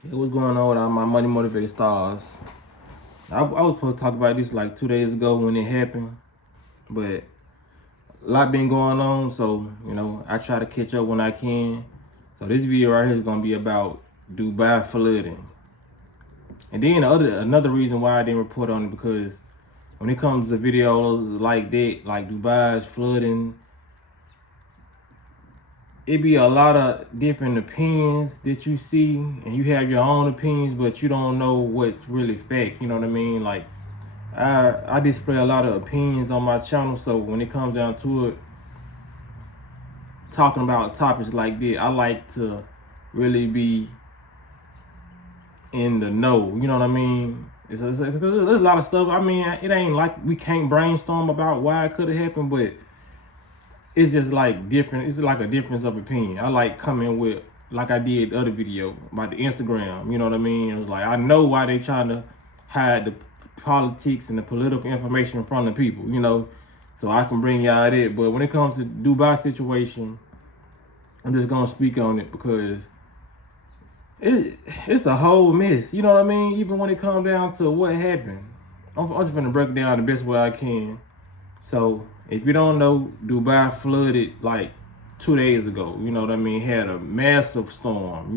Hey, what's going on with all my money motivated stars? I was supposed to talk about this like 2 days ago when it happened, but a lot been going on, so I try to catch up when I can. So this video right here is gonna be about Dubai flooding, and then another reason why I didn't report on it because when it comes to videos like that, like Dubai's flooding, it be a lot of different opinions that you see, and you have your own opinions, but you don't know what's really fact. You know what I mean? Like I display a lot of opinions on my channel, so when it comes down to it, talking about topics like that, I like to really be in the know. You know what I mean? There's a lot of stuff. I mean, it ain't like we can't brainstorm about why it could have happened, but it's just like different. It's like a difference of opinion. I like coming with, like I did the other video about the Instagram. You know what I mean? It was like I know why they trying to hide the politics and the political information from the people. So I can bring y'all that. But when it comes to Dubai situation, I'm just gonna speak on it because it's a whole mess. You know what I mean? Even when it comes down to what happened, I'm just gonna break it down the best way I can. So if you don't know, Dubai flooded like 2 days ago. You know what I mean? Had a massive storm.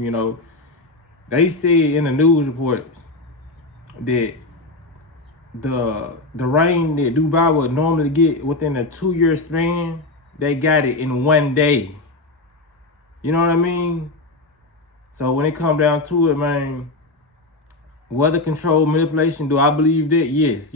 They said in the news reports that the rain that Dubai would normally get within a 2-year span, they got it in one day. You know what I mean? So when it come down to it, man, weather control manipulation, do I believe that? Yes.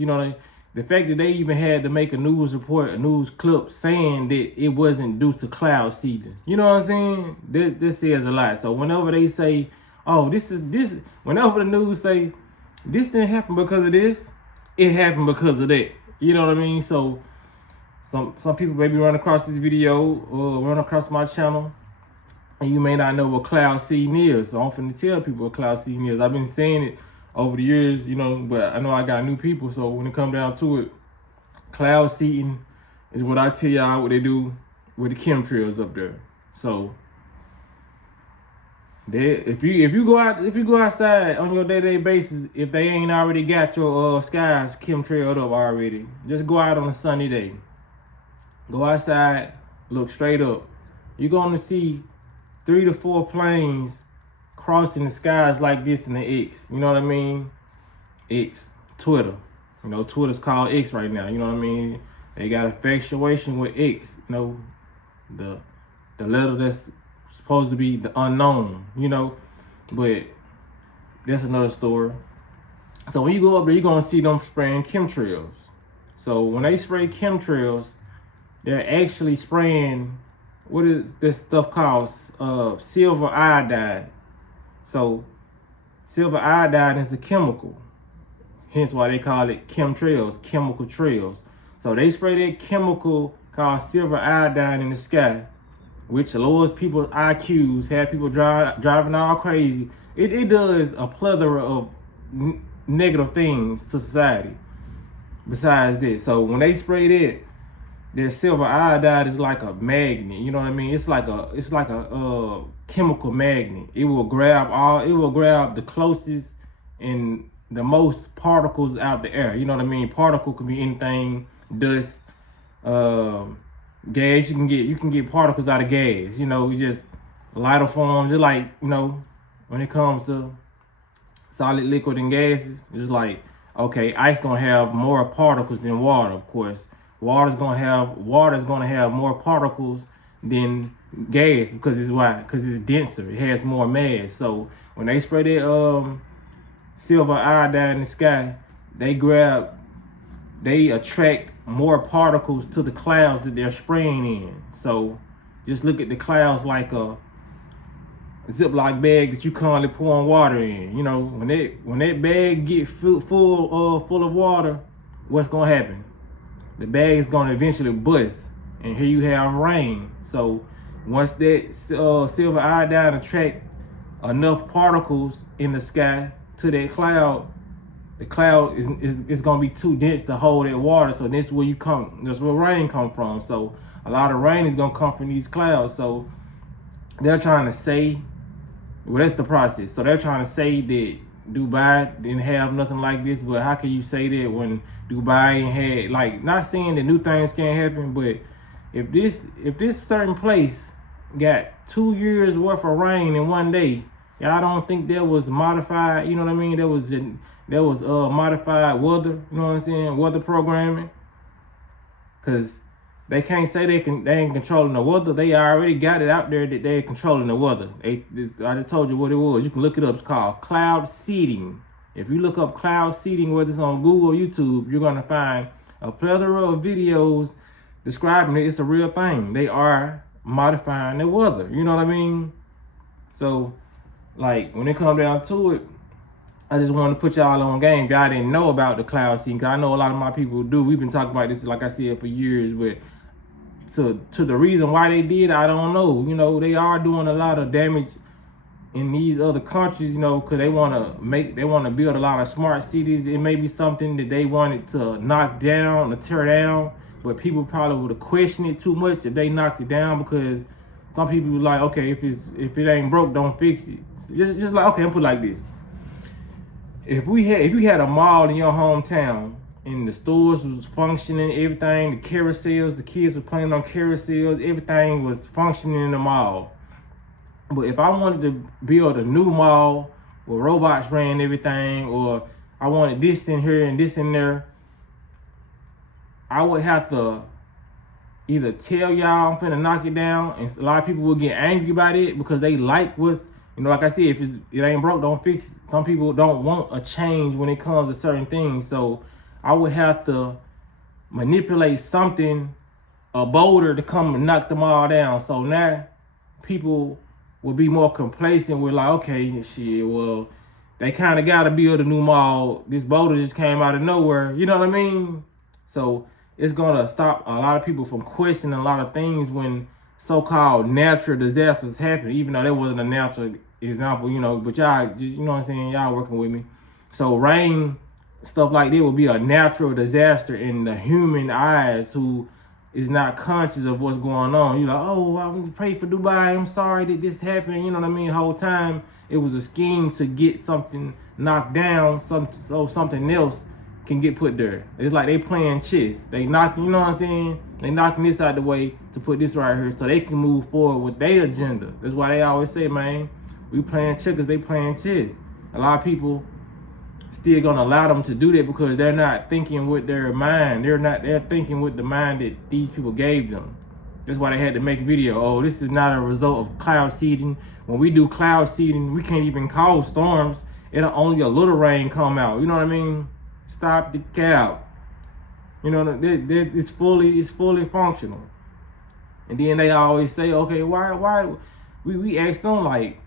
The fact that they even had to make a news report, a news clip saying that it wasn't due to cloud seeding. You know what I'm saying? This says a lot. So whenever they say, oh, whenever the news say this didn't happen because of this, it happened because of that. You know what I mean? So some people maybe run across this video or run across my channel, and you may not know what cloud seeding is. So I'm finna tell people what cloud seeding is. I've been saying it over the years, but I know I got new people. So when it comes down to it, cloud seeding is what I tell y'all what they do with the chemtrails up there. So if you go outside on your day-to-day basis, if they ain't already got your skies chemtrailed up already, just go out on a sunny day. Go outside, look straight up. You're gonna see 3 to 4 planes crossing the skies like this in the X. You know what I mean? X, Twitter. Twitter's called X right now. You know what I mean? They got infatuation with X. The letter that's supposed to be the unknown. But that's another story. So when you go up there, you're gonna see them spraying chemtrails. So when they spray chemtrails, they're actually spraying, what is this stuff called? Silver iodide. So silver iodide is a chemical. Hence why they call it chemtrails, chemical trails. So they spray that chemical called silver iodine in the sky, which lowers people's IQs, have people driving all crazy. It does a plethora of negative things to society besides this. So when they spray that silver iodide is like a magnet. You know what I mean? It's like a chemical magnet. It will grab the closest and the most particles out the air. You know what I mean? Particle can be anything, dust, gas. You can get particles out of gas. You just lighter forms. Just like when it comes to solid, liquid, and gases, it's like, okay, ice gonna have more particles than water, of course. Water's gonna have more particles than gas because it's denser. It has more mass. So when they spray that silver iodine in the sky, they attract more particles to the clouds that they're spraying in. So just look at the clouds like a Ziploc bag that you currently pouring water in. When that bag get full of water, what's gonna happen? The bag is gonna eventually bust, and here you have rain. So once that silver iodine attract enough particles in the sky to that cloud, the cloud is gonna be too dense to hold that water. So that's where rain come from. So a lot of rain is gonna come from these clouds. So they're trying to say Well, that's the process. So they're trying to say that Dubai didn't have nothing like this, but how can you say that when Dubai ain't had, like, not saying that new things can't happen, but if this certain place got 2 years worth of rain in one day, y'all don't think that was modified, you know what I mean? That was modified weather, you know what I'm saying? Weather programming. Cause they can't say they ain't controlling the weather. They already got it out there that they're controlling the weather. I just told you what it was. You can look it up. It's called cloud seeding. If you look up cloud seeding, whether it's on Google or YouTube, you're gonna find a plethora of videos describing it. It's a real thing. They are modifying the weather. You know what I mean? So, like, when it comes down to it, I just wanted to put y'all on game. Y'all didn't know about the cloud seeding, because I know a lot of my people do. We've been talking about this, like I said, for years, but to the reason why they did, I don't know. You know, they are doing a lot of damage in these other countries, you know, because they want to build a lot of smart cities. It may be something that they wanted to knock down or tear down, but people probably would have questioned it too much if they knocked it down, because some people were like, okay, if it ain't broke, don't fix it. Just like, okay, I'll put it like this. If you had a mall in your hometown and the stores was functioning, everything, the carousels, the kids were playing on carousels, everything was functioning in the mall. But if I wanted to build a new mall where robots ran everything, or I wanted this in here and this in there, I would have to either tell y'all I'm finna knock it down, and a lot of people will get angry about it because they like what's, you know, like I said, if it ain't broke, don't fix it. Some people don't want a change when it comes to certain things. So I would have to manipulate something, a boulder, to come and knock them all down. So now people will be more complacent with, like, okay, shit, well, they kind of got to build a new mall. This boulder just came out of nowhere. You know what I mean? So it's going to stop a lot of people from questioning a lot of things when so-called natural disasters happen, even though there wasn't a natural example, you know, but y'all, you know what I'm saying, y'all working with me. So rain, stuff like that will be a natural disaster in the human eyes who is not conscious of what's going on. You're like, oh, I pray for Dubai, I'm sorry that this happened, you know what I mean? The whole time it was a scheme to get something knocked down, so something else can get put there. It's like they playing chess. They knocking, you know what I'm saying? They knocking this out the way to put this right here so they can move forward with their agenda. That's why they always say, man, we playing checkers, they playing chess. A lot of people still gonna allow them to do that because they're not thinking with their mind. They're thinking with the mind that these people gave them. That's why they had to make a video. Oh, this is not a result of cloud seeding. When we do cloud seeding, we can't even cause storms. It'll only a little rain come out. You know what I mean? Stop the cap. You know, it's fully functional. And then they always say, okay, why we ask them, like,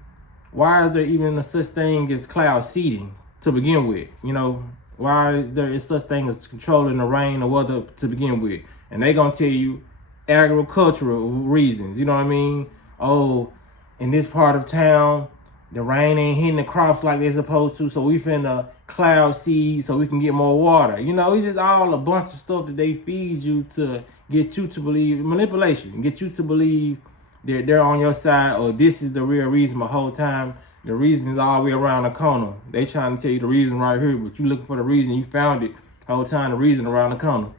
why is there even a such thing as cloud seeding to begin with? You know, why is there such thing as controlling the rain or weather to begin with? And they gonna tell you agricultural reasons. You know what I mean? Oh, in this part of town, the rain ain't hitting the crops like they're supposed to, so we finna cloud seed so we can get more water. You know, it's just all a bunch of stuff that they feed you to get you to believe, manipulation, get you to believe that they're on your side, or this is the real reason. The whole time the reason is all the way around the corner. They trying to tell you the reason right here, but you looking for the reason, you found it. The whole time the reason around the corner.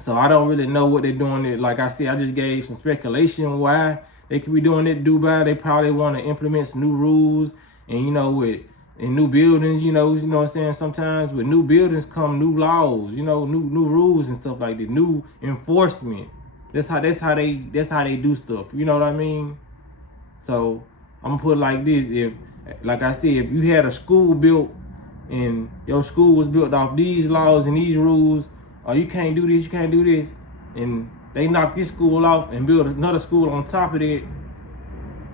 So I don't really know what they're doing it. Like I said, I just gave some speculation why they could be doing it in Dubai. They probably want to implement some new rules, and you know, in new buildings, you know what I'm saying? Sometimes with new buildings come new laws, you know, new rules and stuff like that, new enforcement. That's how they do stuff. You know what I mean? So I'm gonna put it like this: if, like I said, if you had a school built and your school was built off these laws and these rules, or you can't do this, you can't do this, and they knock this school off and build another school on top of it,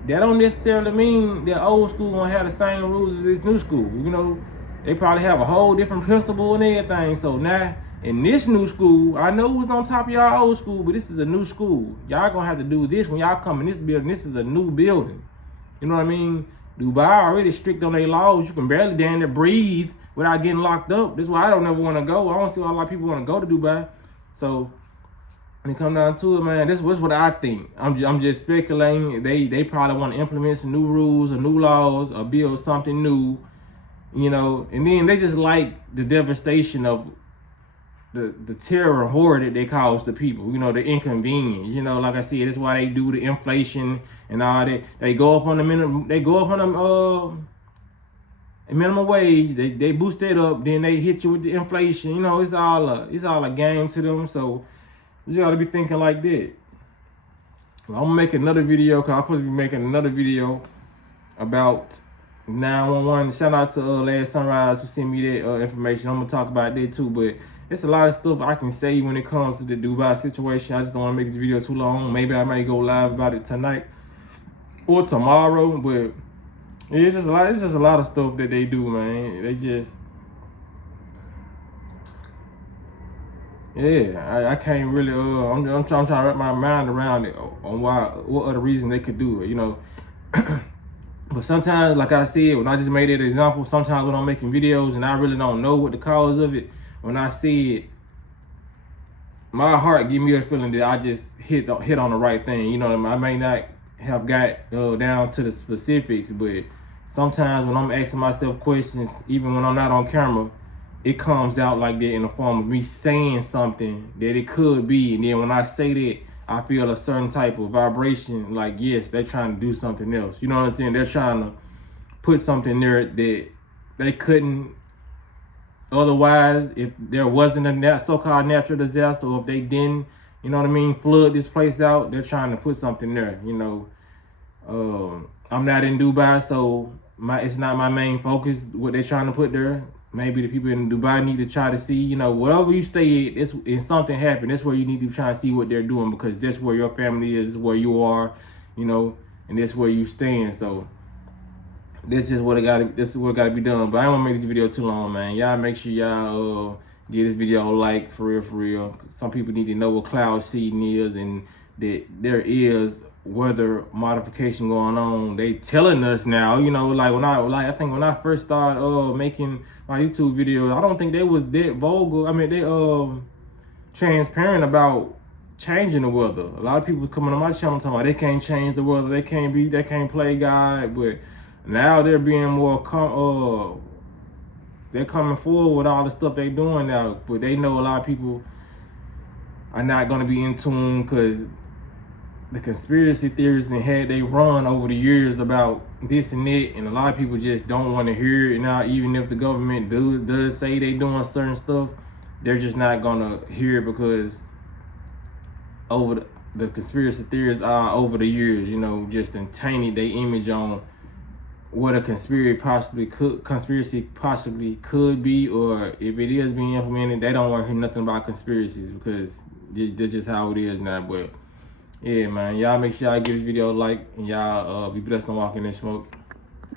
that don't necessarily mean that old school gonna have the same rules as this new school. You know, they probably have a whole different principle and everything. So now in this new school, I know what's on top of y'all old school, but this is a new school. Y'all gonna have to do this when y'all come in this building. This is a new building. You know what I mean? Dubai already strict on their laws. You can barely down there breathe without getting locked up. That's why I don't ever want to go. I don't see why a lot of people want to go to Dubai. So when it come down to it, man, this was what I think. I'm just speculating. They probably want to implement some new rules or new laws or build something new, you know. And then they just like the devastation of the terror and horror that they cause the people, you know, the inconvenience, you know. Like I said, that's why they do the inflation and all that. They go up on the minimum, they go up on the minimum wage, they boost it up, then they hit you with the inflation. You know, it's all a game to them. So you gotta be thinking like that. Well, I'm gonna make another video, cause I'm supposed to be making another video about 911. Shout out to Last Sunrise who sent me that information. I'm gonna talk about that too, but it's a lot of stuff I can say when it comes to the Dubai situation. I just don't want to make this video too long. Maybe I might go live about it tonight or tomorrow, but it's just a lot. It's just a lot of stuff that they do, man. They just, yeah. I can't really. I'm trying to wrap my mind around it on what other reason they could do it, you know. But sometimes, like I said, when I just made that example, sometimes when I'm making videos and I really don't know what the cause of it, when I see it, my heart give me a feeling that I just hit on the right thing. You know, I may not have got down to the specifics, but sometimes when I'm asking myself questions, even when I'm not on camera, it comes out like that in the form of me saying something that it could be. And then when I say that, I feel a certain type of vibration, like, yes, they're trying to do something else. You know what I'm saying? They're trying to put something there that they couldn't otherwise if there wasn't a so-called natural disaster, or if they didn't, you know what I mean, flood this place out. They're trying to put something there, you know. I'm not in Dubai, so it's not my main focus what they're trying to put there. Maybe the people in Dubai need to try to see, you know, wherever you stay at, and something happened, that's where you need to try and see what they're doing, because that's where your family is, where you are, you know, and that's where you stand. So this is what gotta be done. But I don't want to make this video too long, man. Y'all make sure y'all give this video a like, for real. Some people need to know what cloud seeding is, and that there is weather modification going on. They telling us now, you know, like I think when I first started making my YouTube videos, I don't think they was that vulgar. I mean, they transparent about changing the weather. A lot of people was coming on my channel talking about they can't change the weather, they can't play God, but now they're being more they're coming forward with all the stuff they doing now. But they know a lot of people are not gonna be in tune, because the conspiracy theories they run over the years about this and that, and a lot of people just don't want to hear it now. Even if the government does say they doing certain stuff, they're just not gonna hear it, because over the conspiracy theories are over the years, you know, just tainted their image on what a conspiracy possibly could be, or if it is being implemented, they don't want to hear nothing about conspiracies, because that's just how it is now. But yeah, man, y'all make sure y'all give this video a like, and y'all be blessed on walking in smoke.